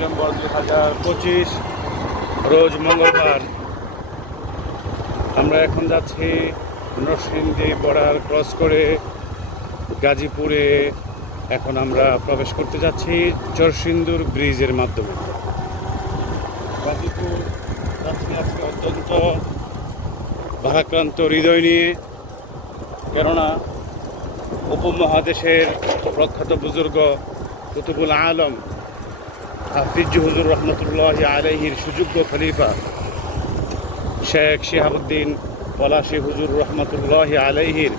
September দু হাজার পঁচিশ, রোজ মঙ্গলবার। আমরা এখন যাচ্ছি নরসিংদী বর্ডার ক্রস করে গাজীপুরে। এখন আমরা প্রবেশ করতে যাচ্ছি চরসিন্দুর ব্রিজের মাধ্যমে। গাজীপুর যাচ্ছি আজকে অত্যন্ত ভারাক্রান্ত হৃদয় নিয়ে। কেননা উপমহাদেশের প্রখ্যাত বুজুর্গ কুতুবুল আলম হাফিজ হুজুর রহমতুল্লাহ আলহির সুযোগ্য খলিফা শেখ শিহাবুদ্দিন পলাশি হুজুর রহমতুল্লাহ আলহির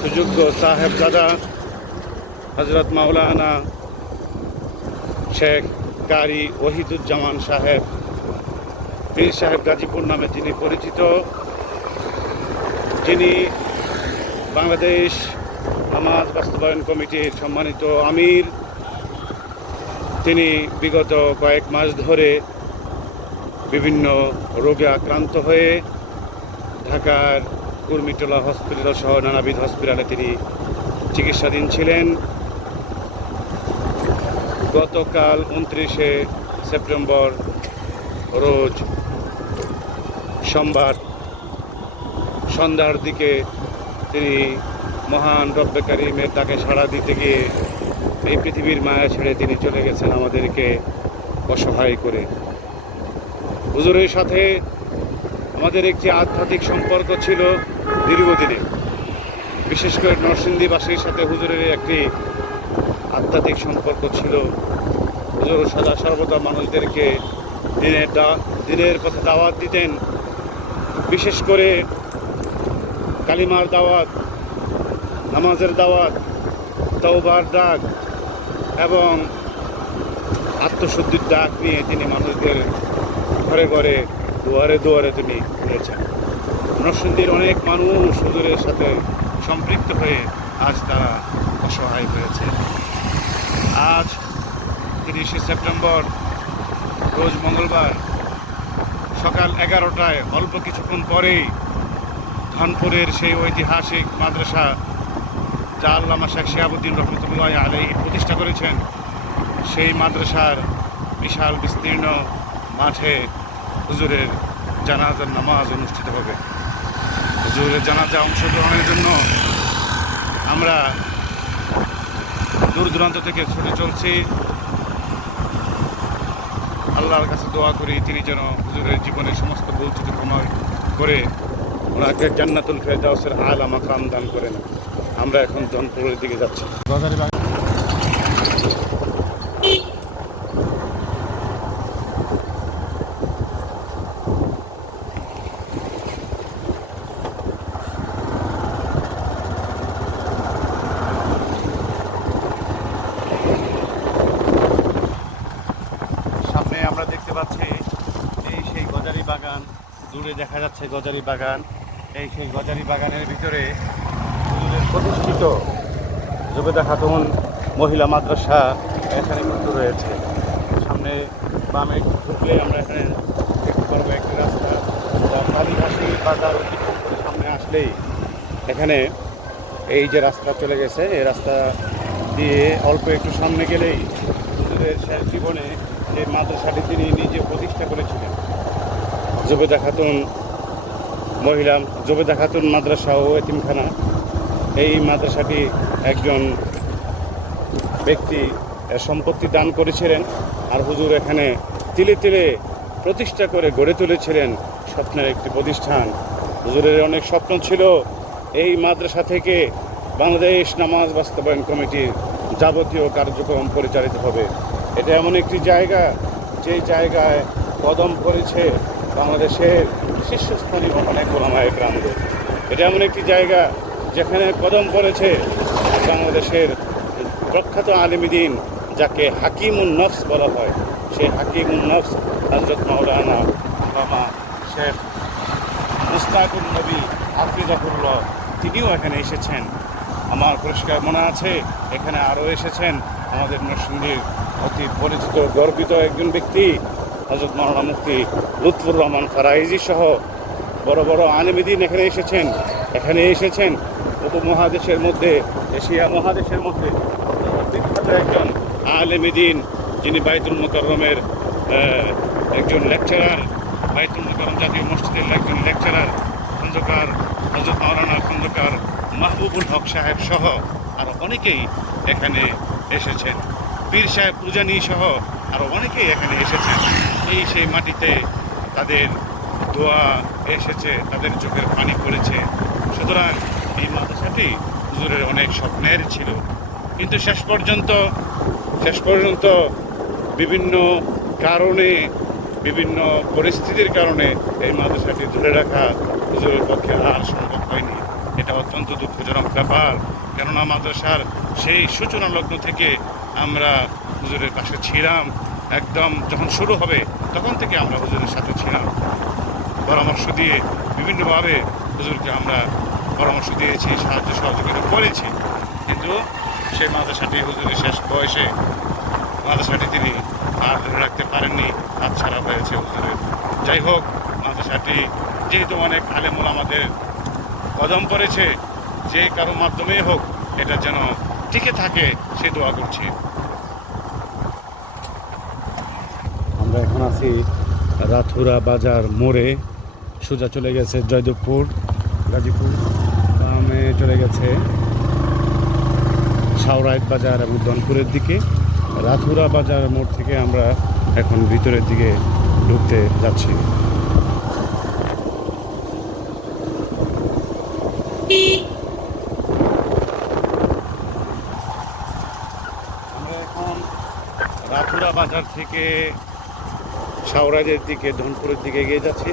সুযোগ্য সাহেবজাদা হজরত মাওলানা শেখ কারি ওহিদুজ্জামান সাহেব, পীর সাহেব গাজীপুর নামে যিনি পরিচিত, যিনি বাংলাদেশ নামাজ বাস্তবায়ন কমিটির সম্মানিত আমির তিনি বিগত কয়েক মাস ধরে বিভিন্ন রোগে আক্রান্ত হয়ে ঢাকার কুর্মিটোলা হসপিটাল সহ নানাবিধ হসপিটালে তিনি চিকিৎসাধীন ছিলেন। গতকাল উনত্রিশে সেপ্টেম্বর রোজ সোমবার সন্ধ্যার দিকে তিনি মহান রব্বে কারিমের তাকে সাড়া দিতে গিয়ে এই পৃথিবীর মায়া ছেড়ে তিনি চলে গেছেন আমাদেরকে অসহায় করে। হুজুরের সাথে আমাদের একটি আধ্যাত্মিক সম্পর্ক ছিল দীর্ঘদিনে বিশেষ করে নরসিংদীবাসীর সাথে হুজুরের একটি আধ্যাত্মিক সম্পর্ক ছিল। হুজুর সদা সর্বদা মানুষদেরকে দিনের দিনের কথা দাওয়াত দিতেন। বিশেষ করে কালিমার দাওয়াত, নামাজের দাওয়াত, তওবার ডাক এবং আত্মশুদ্ধির ডাক নিয়ে তিনি মানুষদের ঘরে ঘরে, দুয়ারে দুয়ারে তিনি নিয়েছেন। নরসিংদীর অনেক মানুষ হুজুরের সাথে সম্পৃক্ত হয়ে আজ তারা অসহায় হয়েছে। আজ তিরিশে সেপ্টেম্বর, রোজ মঙ্গলবার, সকাল এগারোটায় অল্প কিছুক্ষণ পরেই ধনপুরের সেই ঐতিহাসিক মাদ্রাসা যা আল্লামা শেখ শিহাবুদ্দিন রহমতুল্লাহ আলাই প্রতিষ্ঠা করেছেন সেই মাদ্রাসার বিশাল বিস্তীর্ণ মাঠে হুজুরের জানাজার নামাজ অনুষ্ঠিত হবে। হুজুরের জানাজা অংশগ্রহণের জন্য আমরা দূর দূরান্ত থেকে ছুটে চলছি। আল্লাহর কাছে দোয়া করি, তিনি যেন হুজুরের জীবনের সমস্ত ভুল ক্ষমা করে ওনাকে জান্নাতুল ফেরদাউসের আলা মাকাম দান করেন। আমরা এখন ধনপুরের দিকে যাচ্ছি। সামনে আমরা দেখতে পাচ্ছি সেই গজারি বাগান। দূরে দেখা যাচ্ছে গজারি বাগান। এই সেই গজারি বাগানের ভিতরে প্রতিষ্ঠিত জুবেদা খাতুন মহিলা মাদ্রাসা এখানে কিন্তু রয়েছে। সামনে বামে ঢুকলে আমরা এখানে দেখতে পারব একটি রাস্তা। কালীঘাসী বাজার সামনে আসলেই এখানে এই যে রাস্তা চলে গেছে, এই রাস্তা দিয়ে অল্প একটু সামনে গেলেই হুজুরের শেষ জীবনে যে মাদ্রাসাটি তিনি নিজে প্রতিষ্ঠা করেছিলেন। জুবেদা খাতুন মহিলা জুবেদা খাতুন মাদ্রাসা ও এতিমখানা এই মাদ্রাসাটি একজন ব্যক্তি সম্পত্তি দান করেছিলেন আর হুজুর এখানে তিলে তিলে প্রতিষ্ঠা করে গড়ে তুলেছিলেন স্বপ্নের একটি প্রতিষ্ঠান। হুজুরের অনেক স্বপ্ন ছিল এই মাদ্রাসা থেকে বাংলাদেশ নামাজ বাস্তবায়ন কমিটির যাবতীয় কার্যক্রম পরিচালিত হবে। এটা এমন একটি জায়গা, যে জায়গায় কদম করেছে বাংলাদেশের শীর্ষস্থানীয় অনেক ওলামায় গ্রামদের এটা এমন একটি জায়গা যেখানে কদম পড়েছে বাংলাদেশের প্রখ্যাত আলিমিদিন যাকে হাকিমুন নফস বলা হয়। সেই হাকিমুন নফস হজরত মাওলানা আল্লামা শেখ মুস্তাকুল নবী হাফিজাহুল্লাহ, তিনিও এখানে এসেছেন। আমার পরিষ্কার মনে আছে, এখানে আরও এসেছেন আমাদের নরসিংদীর অতি পরিচিত, গর্বিত একজন ব্যক্তি হজরত মাওলানা মুফতি লুৎফুর রহমান ফারাইজি সহ বড় বড় আলিমিদিন এখানে এসেছেন। এখানে এসেছেন উপমহাদেশের মধ্যে এশিয়া মহাদেশের মধ্যে বিখ্যাত একজন আলেমিদিন যিনি বাইতুল মোকাররমের আহ, একজন লেকচারার বাইতুল মোকাররম জাতীয় মসজিদের একজন লেকচারার খন্দকার হজরত মাওলানা খন্দকার মাহবুবুল হক সাহেব সহ আরও অনেকেই এখানে এসেছেন। পীর সাহেব পূজানি সহ আরও অনেকেই এখানে এসেছেন। এই সেই মাটিতে তাদের দোয়া এসেছে তাদের চোখের পানি পড়েছে। সুতরাং এই মাদ্রাসাটি হুজুরের অনেক স্বপ্নের ছিল। কিন্তু শেষ পর্যন্ত শেষ পর্যন্ত বিভিন্ন কারণে, বিভিন্ন পরিস্থিতির কারণে এই মাদ্রাসাটি ধরে রাখা হুজুরের পক্ষে আর সম্ভব হয়নি। এটা অত্যন্ত দুঃখজনক ব্যাপার। কেননা মাদ্রাসার সেই সূচনা লগ্ন থেকে আমরা হুজুরের পাশে ছিলাম। একদম যখন শুরু হবে, তখন থেকে আমরা হুজুরের সাথে ছিলাম। পরামর্শ দিয়ে বিভিন্নভাবে হুজুরকে আমরা পরামর্শ দিয়েছি, সাহায্য সহযোগিতা করেছি। কিন্তু সেই মাদ্রাসাটি হুজুরের শেষ বয়সে মাদ্রাসাটি তিনি আর ধরে রাখতে পারেননি হাতছাড়া হয়েছে হুজুরের। যাই হোক, মাদ্রাসাটি যেহেতু অনেক আলেমুল আমাদের কদম পড়েছে, যে কারও মাধ্যমেই হোক এটা যেন টিকে থাকে, সে দোয়া করছি। আমরা এখন আছি রাথুরা বাজার মোড়ে, সোজা চলে গেছে জয়দেবপুর, গাজীপুর। গ্রামে চলে গেছে। সাউরাইত বাজার এবং দনপুরের দিকে। রাথুরা বাজার মোড় থেকে আমরা এখন ভিতরের দিকে ঢুকতে যাচ্ছি। আমরা এখন রাথুরা বাজার থেকে সাউরাজের দিকে ধনপুরের দিকে এগিয়ে যাচ্ছি।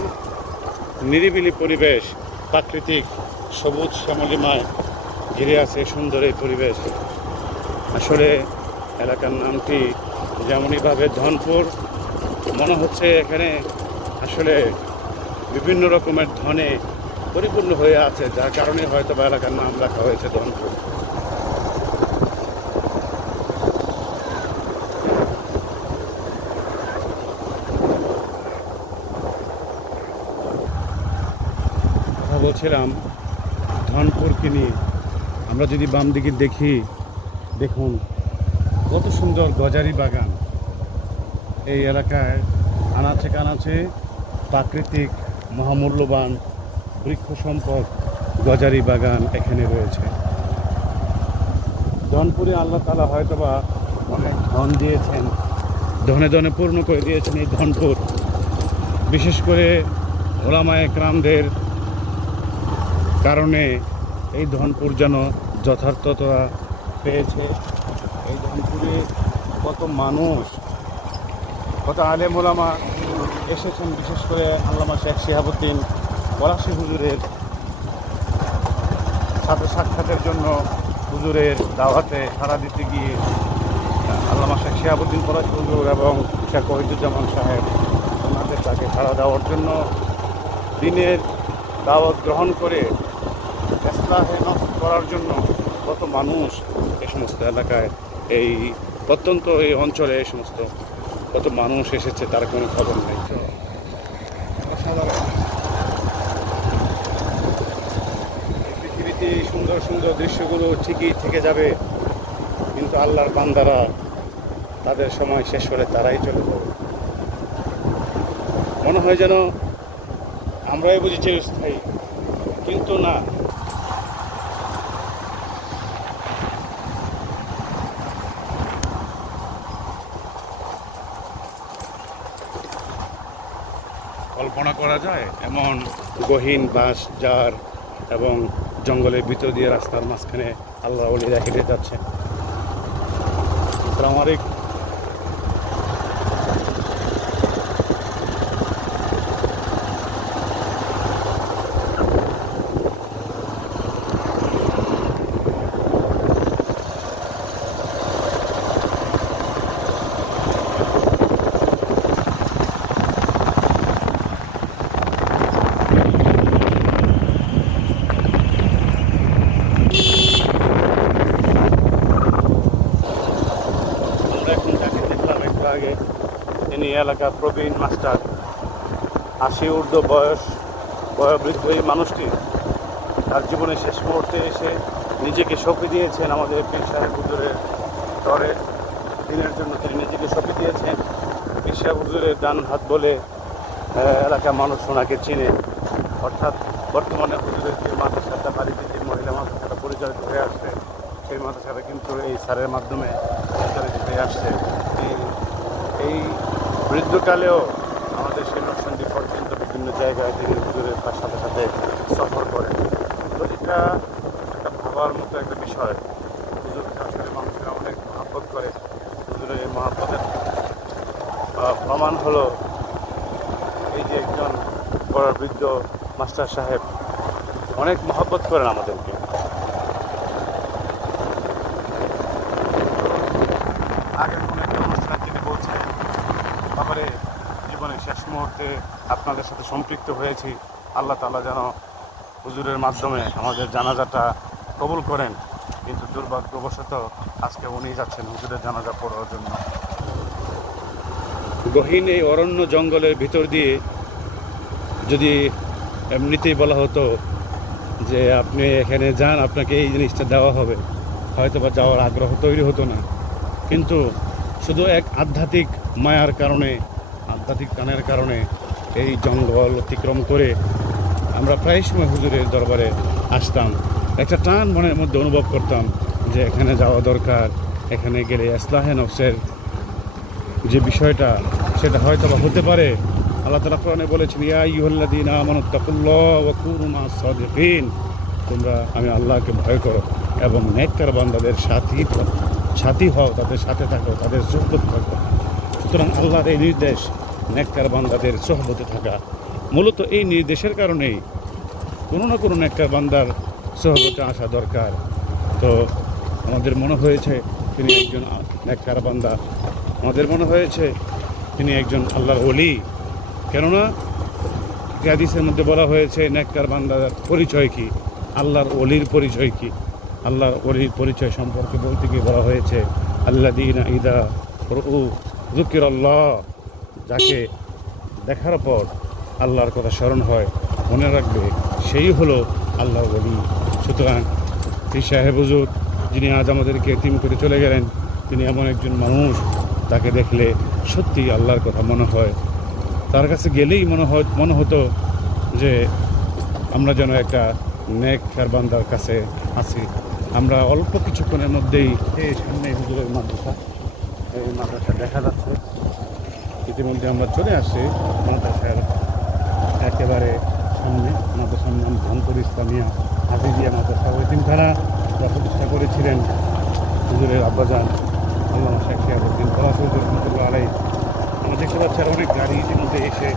নিরিবিলি পরিবেশ, প্রাকৃতিক সবুজ শ্যামলিমায় ঘিরে আছে সুন্দর এই পরিবেশ। আসলে এলাকার নামটি যেমনইভাবে ধনপুর, মনে হচ্ছে এখানে আসলে বিভিন্ন রকমের ধনে পরিপূর্ণ হয়ে আছে, যার কারণে হয়তো বা এলাকার নাম রাখা হয়েছে ধনপুর। বলছিলাম নিয়ে আমরা যদি বাম দিকে দেখি, দেখুন, কত সুন্দর গজারি বাগান। এই এলাকায় আনাচে কানাচে প্রাকৃতিক মহামূল্যবান বৃক্ষ সম্পদ গজারি বাগান এখানে রয়েছে। ধনপুরে আল্লাহ তালা হয়তোবা অনেক ধন দিয়েছেন, ধনে ধনে পূর্ণ করে দিয়েছেন এই ধনপুর। বিশেষ করে ওলামায় ক্রামদের কারণে এই ধনপুর যেন যথার্থতা পেয়েছে। এই ধনপুরে কত মানুষ, কত আলেম ওলামা এসেছেন, বিশেষ করে আল্লামা শেখ শিহাবুদ্দিন পলাশি হুজুরের সাথে সাক্ষাতের জন্য হুজুরের দাওয়াতে সাড়া দিতে গিয়ে আল্লামা শেখ শিহাবুদ্দিন পলাশি হুজুর এবং শেখ ওহিদুজ্জামান সাহেব ওনাদের তাকে সাড়া দেওয়ার জন্য দিনের দাওয়াত গ্রহণ করে করার জন্য কত মানুষ এই সমস্ত এলাকায়, এই প্রত্যন্ত এই অঞ্চলে এই সমস্ত কত মানুষ এসেছে তার কোনো খবর নেই? পৃথিবীতে সুন্দর সুন্দর দৃশ্যগুলো ঠিকই থেকে যাবে, কিন্তু আল্লাহর বান্দারা তাদের সময় শেষ হলে তারাই চলে যাবে। মনে হয় যেন আমরাই বুঝি চিরস্থায়ী, কিন্তু না। করা যায়? এমন গহীন বাঁশ যার এবং জঙ্গলের ভিতর দিয়ে রাস্তার মাঝখানে আল্লাহ অলিরা হেঁটে যাচ্ছে আসসালামু আলাইকুম আমরা এখন যাকে দেখলাম একটু আগে, তিনি এলাকার প্রবীণ মাস্টার। আশি ঊর্ধ্ব বয়স, বয়োবৃদ্ধ এই মানুষটি তার জীবনের শেষ মুহূর্তে এসে নিজেকে সঁপে দিয়েছেন আমাদের পীর সাহেব হুজুরের তরে। দিনের জন্য তিনি নিজেকে সঁপে দিয়েছেন। বিশ্বা হুজুরের ডান হাত বলে এলাকার মানুষ ওনাকে চিনে। অর্থাৎ বর্তমানে হুজুরের যে মাদ্রাসাটা, বাড়িতে যে মহিলা মাদ্রাসাটা পরিচালিত হয়ে আসছে, সেই মাদ্রাসাটা কিন্তু এই স্যারের মাধ্যমে পরিচালিত হয়ে আসছে। এই- এই বৃদ্ধকালেও আমাদের সেই নরসিংদী পর্যন্ত বিভিন্ন জায়গায় তিনি হুজুরের তার সাথে সাথে সফর করেন তো এটা একটা ভাবার মতো একটা বিষয়। হুজুরকে আসলে মানুষেরা অনেক মহাব্বত করে। হুজুরের এই মহাব্বতের প্রমাণ হলো এই যে একজন বড় বৃদ্ধ মাস্টার সাহেব অনেক মহব্বত করেন আমাদেরকে। আগের কোনো একটা অনুষ্ঠান তিনি বলছেন তারপরে জীবনের শেষ মুহূর্তে আপনাদের সাথে সম্পৃক্ত হয়েছি। আল্লাহ তাআলা যেন হুজুরের মাধ্যমে আমাদের জানাজাটা কবুল করেন। কিন্তু দুর্ভাগ্যবশত আজকে উনি যাচ্ছেন হুজুরের জানাজা পড়ার জন্য। গহীন এই অরণ্য জঙ্গলের ভিতর দিয়ে যদি এমনিতেই বলা হতো যে আপনি এখানে যান, আপনাকে এই জিনিসটা দেওয়া হবে হয়তো বা যাওয়ার আগ্রহ তৈরি হতো না। কিন্তু শুধু এক আধ্যাত্মিক মায়ার কারণে আধ্যাত্মিক টানের কারণে এই জঙ্গল অতিক্রম করে আমরা প্রায় সময় হুজুরের দরবারে আসতাম। একটা টান মনের মধ্যে অনুভব করতাম যে এখানে যাওয়া দরকার, এখানে গেলে ইসলাহে নফসের যে বিষয়টা, সেটা হয়তো বা হতে পারে। আল্লাহ তালা কোরআনে বলেছেন, ইয়া ইউহল্লাদিন আমানুত্তাকুল্লাহ সাদিকিন। তোমরা, আমি আল্লাহকে ভয় করো এবং নেককার বান্দাদের সাথী সাথী হও, তাদের সাথে থাকো, তাদের সোহবত থাকো। সুতরাং আল্লাহর এই নির্দেশ নেককার বান্দাদের সোহবতে থাকা। মূলত এই নির্দেশের কারণেই কোনো না কোনো নেককার বান্দার সোহবতে আসা দরকার। তো আমাদের মনে হয়েছে তিনি একজন নেককার বান্দা। আমাদের মনে হয়েছে তিনি একজন আল্লাহর অলি কেননা হাদিসের মধ্যে বলা হয়েছে, নেককার বান্দার পরিচয় কি? আল্লাহর অলির পরিচয় কি? আল্লাহর অলির পরিচয় সম্পর্কে বলতে গিয়ে বলা হয়েছে আল্লাহ দিনা ইদা রু জুকির আল্লাহ, যাকে দেখার পর আল্লাহর কথা স্মরণ হয়, মনে রাখবে সেই হলো আল্লাহ অলি সুতরাং শ্রী সাহেব হুজুর, যিনি আজ আমাদেরকে এতিম করে চলে গেলেন, তিনি এমন একজন মানুষ, তাকে দেখলে সত্যি আল্লাহর কথা মনে হয়। তার কাছে গেলেই মনে হয়, মনে হতো যে আমরা যেন একটা নেক আর বান্দার কাছে আছি। আমরা অল্প কিছুক্ষণের মধ্যেই এই সামনে হুজুরের মাদ্রাসা মাদ্রাসা দেখা যাচ্ছে। ইতিমধ্যে আমরা চলে আসছি মাদ্রাসার একেবারে সামনে, মাদ্রাসার নাম ধনপুর ইসলামিয়া হাফিজিয়া মাদ্রাসা। ওই দিনখানা প্রতিষ্ঠা করেছিলেন, হুজুরের আব্বাজান আল্লাহ শেখ শিয়াবুদ্দিন হুজুর রহমতুল্লাহ আলাই আমরা দেখতে পাচ্ছি আর অনেক গাড়ি ইতিমধ্যে এসে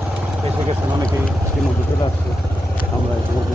এসে গেছেন, অনেকেই ইতিমধ্যে চলে আসছে। আমরা ইতিমধ্যে